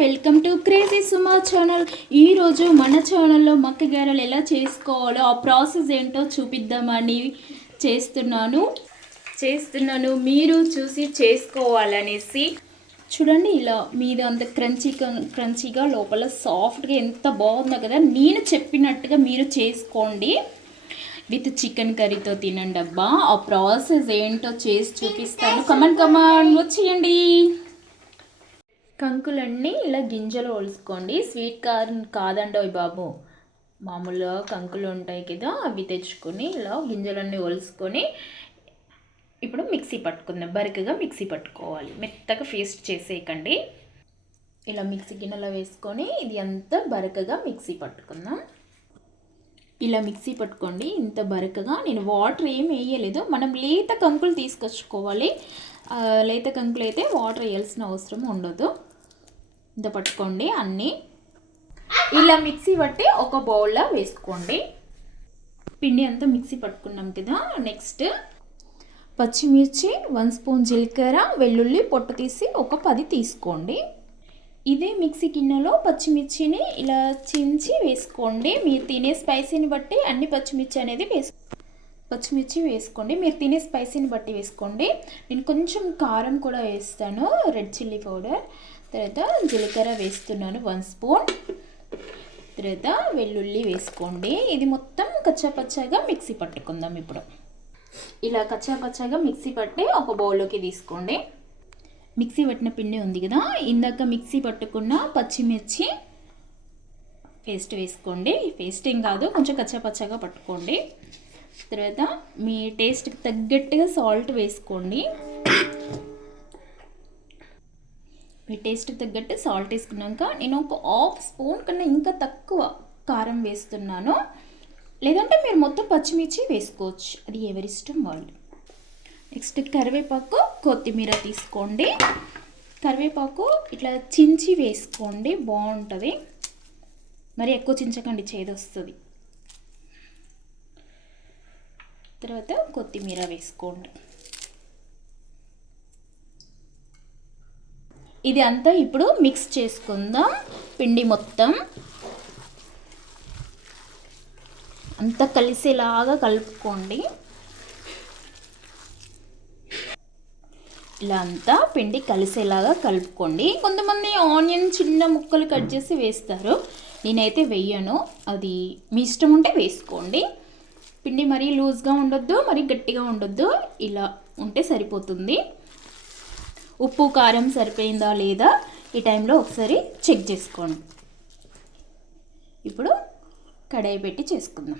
Welcome to crazy Suma channel. ఈరోజు మన ఛానల్లో మక్క గారెలు ఎలా చేసుకోవాలో ఆ ప్రాసెస్ ఏంటో చూపిద్దామని చేస్తున్నాను మీరు చూసి చేసుకోవాలనేసి. చూడండి, ఇలా మీద అంత క్రంచీగా లోపల సాఫ్ట్గా ఎంత బాగుందో కదా. నేను చెప్పినట్టుగా మీరు చేసుకోండి. విత్ చికెన్ కర్రీతో తినండి అబ్బా. ఆ ప్రాసెస్ ఏంటో చేసి చూపిస్తాను. కమాన్ వచ్చేయండి. కంకులన్నీ ఇలా గింజలు ఒలుసుకోండి. స్వీట్ కార్న్ కాదండోయ్ బాబు, మామూలుగా కంకులు ఉంటాయి కదా, అవి తెచ్చుకొని ఇలా గింజలన్నీ ఒలుసుకొని ఇప్పుడు మిక్సీ పట్టుకుందాం. బరకగా మిక్సీ పట్టుకోవాలి, మెత్తగా పేస్ట్ చేసేయకండి. ఇలా మిక్సీ గిన్నెలో వేసుకొని ఇది అంతా బరకగా మిక్సీ పట్టుకుందాం. ఇలా మిక్సీ పట్టుకోండి ఇంత బరకగా. నేను వాటర్ ఏం వేయలేదు, మనం లేత కంకులు తీసుకొచ్చుకోవాలి. లేత కంకులు అయితే వాటర్ వేయాల్సిన అవసరం ఉండదు. ఇంత పట్టుకోండి అన్నీ. ఇలా మిక్సీ పట్టి ఒక బౌల్లో వేసుకోండి. పిండి అంతా మిక్సీ పట్టుకున్నాం కదా. నెక్స్ట్ పచ్చిమిర్చి, 1 స్పూన్ జీలకర్ర, వెల్లుల్లి పొట్టు తీసి ఒక 10 తీసుకోండి. ఇదే మిక్సీ గిన్నెలో పచ్చిమిర్చిని ఇలా చించి వేసుకోండి. మీరు తినే స్పైసీని బట్టి అన్ని పచ్చిమిర్చి వేసుకోండి. మీరు తినే స్పైసీని బట్టి వేసుకోండి. నేను కొంచెం కారం కూడా వేస్తాను, రెడ్ చిల్లీ పౌడర్. తర్వాత జీలకర్ర వేస్తున్నాను 1 స్పూన్. తర్వాత వెల్లుల్లి వేసుకోండి. ఇది మొత్తం కచ్చాపచ్చాగా మిక్సీ పట్టుకుందాం. ఇప్పుడు ఇలా కచ్చాపచ్చాగా మిక్సీ పట్టి ఒక బౌల్లోకి తీసుకోండి. మిక్సీ పట్టిన పిండి ఉంది కదా, ఇందాక మిక్సీ పట్టుకున్న పచ్చిమిర్చి పేస్ట్ వేసుకోండి. పేస్ట్ ఏం కాదు, కొంచెం కచ్చాపచ్చాగా పట్టుకోండి. తర్వాత మీ టేస్ట్కి తగ్గట్టుగా సాల్ట్ వేసుకోండి. మీ టేస్ట్కి తగ్గట్టు సాల్ట్ వేసుకున్నాక నేను ఒక 1/2 స్పూన్ కన్నా ఇంకా తక్కువ కారం వేస్తున్నాను. లేదంటే మీరు మొత్తం పచ్చిమిర్చి వేసుకోవచ్చు, అది ఎవరిష్టం వాళ్ళు. నెక్స్ట్ కరివేపాకు, కొత్తిమీర తీసుకోండి. కరివేపాకు ఇట్లా చించి వేసుకోండి, బాగుంటుంది. మరి ఎక్కువ చించకండి, చేదొస్తుంది. తర్వాత కొత్తిమీర వేసుకోండి. ఇది అంతా ఇప్పుడు మిక్స్ చేసుకుందాం. పిండి మొత్తం అంతా కలిసేలాగా కలుపుకోండి. ఇలా అంతా పిండి కలిసేలాగా కలుపుకోండి. కొంతమంది ఆనియన్ చిన్న ముక్కలు కట్ చేసి వేస్తారు, నేనైతే వేయను. అది మీ ఇష్టం ఉంటే వేసుకోండి. పిండి మరీ లూజ్గా ఉండొద్దు, మరీ గట్టిగా ఉండొద్దు, ఇలా ఉంటే సరిపోతుంది. ఉప్పు కారం సరిపోయిందా లేదా ఈ టైంలో ఒకసారి చెక్ చేసుకోండి. ఇప్పుడు కడాయి పెట్టి చేసుకుందాం.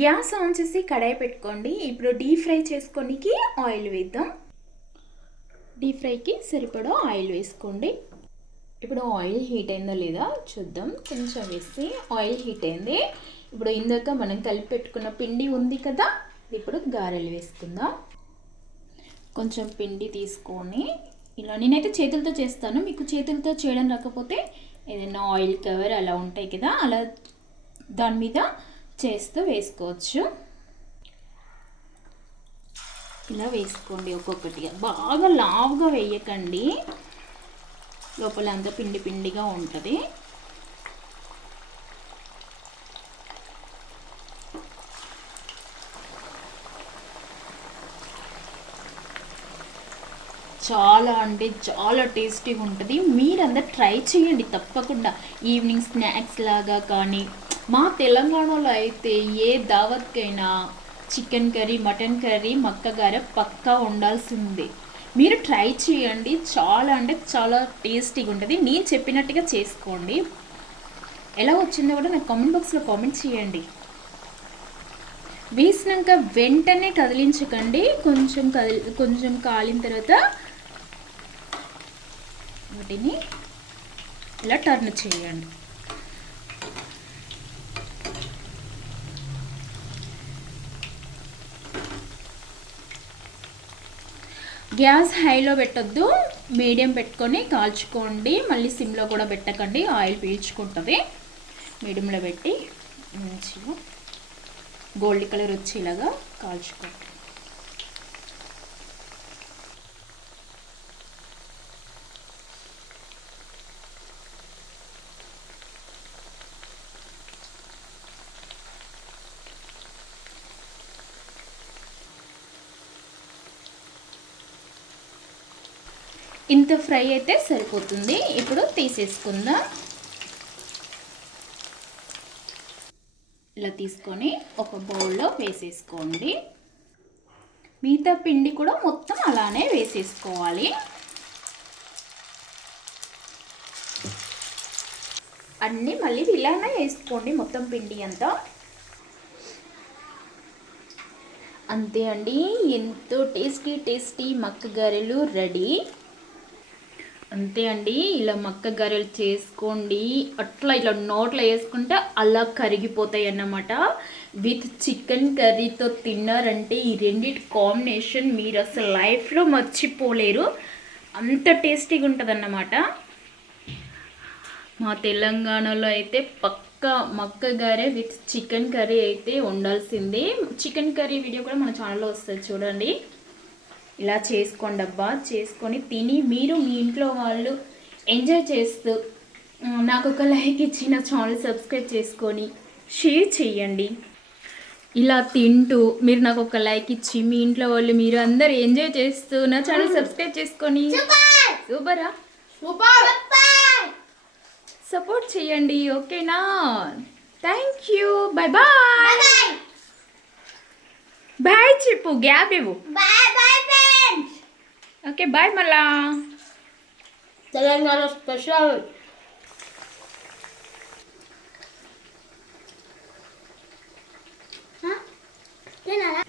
గ్యాస్ ఆన్ చేసి కడాయి పెట్టుకోండి. ఇప్పుడు డీప్ ఫ్రై చేసుకోనికి ఆయిల్ వేద్దాం. డీప్ ఫ్రైకి సరిపడా ఆయిల్ వేసుకోండి. ఇప్పుడు ఆయిల్ హీట్ అయిందో లేదా చూద్దాం. కొంచెం వేసి ఆయిల్ హీట్ అయింది. ఇప్పుడు ఇందాక మనం కలిపి పెట్టుకున్న పిండి ఉంది కదా, ఇప్పుడు గారెలు వేసుకుందాం. కొంచెం పిండి తీసుకొని ఇలా, నేనైతే చేతులతో చేస్తాను. మీకు చేతులతో చేయడం రాకపోతే ఏదైనా ఆయిల్ కవర్ అలా ఉంటాయి కదా, అలా దాని మీద చేస్తూ వేసుకోవచ్చు. ఇలా వేసుకోండి ఒక్కొక్కటిగా. బాగా లావుగా వేయకండి, లోపల అంతా పిండి పిండిగా ఉంటుంది. చాలా అంటే చాలా టేస్టీగా ఉంటుంది. మీరందరూ ట్రై చేయండి తప్పకుండా. ఈవినింగ్ స్నాక్స్ లాగా కానీ, మా తెలంగాణలో అయితే ఏ దావత్కైనా చికెన్ కర్రీ, మటన్ కర్రీ, మక్క గారె పక్కా ఉండాల్సిందే. మీరు ట్రై చేయండి, చాలా అంటే చాలా టేస్టీగా ఉంటుంది. నేను చెప్పినట్టుగా చేసుకోండి. ఎలా వచ్చిందో కూడా నాకు కామెంట్ బాక్స్లో కామెంట్ చేయండి. వేసినాక వెంటనే కదిలించకండి, కొంచెం కాలిన తర్వాత వాటిని ఇలా టర్న్ చేయండి. గ్యాస్ హైలో పెట్టొద్దు, మీడియం పెట్టుకొని కాల్చుకోండి. మళ్ళీ సిమ్లో కూడా పెట్టకండి, ఆయిల్ పీల్చుకుంటుంది. మీడియంలో పెట్టి మంచిగా గోల్డ్ కలర్ వచ్చేలాగా కాల్చుకోండి. ఇంత ఫ్రై అయితే సరిపోతుంది. ఇప్పుడు తీసేసుకుందాం. ఇలా తీసుకొని ఒక బౌల్లో వేసేసుకోండి. మిగతా పిండి కూడా మొత్తం అలానే వేసేసుకోవాలి. అన్నీ మళ్ళీ ఇలానే వేసుకోండి మొత్తం పిండి అంతా. అంతే అండి, ఎంతో టేస్టీ టేస్టీ మక్క గారెలు రెడీ. అంతే అండి, ఇలా మక్క గారెలు చేసుకోండి. అట్లా ఇలా నోట్లో వేసుకుంటే అలా కరిగిపోతాయి అన్నమాట. విత్ చికెన్ కర్రీతో తిన్నారంటే ఈ రెండింటి కాంబినేషన్ మీరు అసలు లైఫ్లో మర్చిపోలేరు. అంత టేస్టీగా ఉంటుంది అన్నమాట. మా తెలంగాణలో అయితే పక్కా మక్క గారె విత్ చికెన్ కర్రీ అయితే ఉండాల్సిందే. చికెన్ కర్రీ వీడియో కూడా మన ఛానల్లో వస్తుంది చూడండి. ఇలా చేసుకోండి అబ్బా. చేసుకొని తిని మీరు మీ ఇంట్లో వాళ్ళు ఎంజాయ్ చేస్తూ నాకు ఒక లైక్ ఇచ్చి నా ఛానల్ సబ్స్క్రైబ్ చేసుకొని షేర్ చేయండి. ఇలా తింటూ మీరు నాకు ఒక లైక్ ఇచ్చి మీ ఇంట్లో వాళ్ళు మీరు అందరు ఎంజాయ్ చేస్తూ నా ఛానల్ సబ్స్క్రైబ్ చేసుకొని సూపరా సపోర్ట్ చేయండి. ఓకేనా? Thank you. Bye bye. Bye చెప్పు, గ్యాప్ ఇవ్వు. Okay bye. మళ్ళా తెలంగాణ స్పెషల్ నేను అలా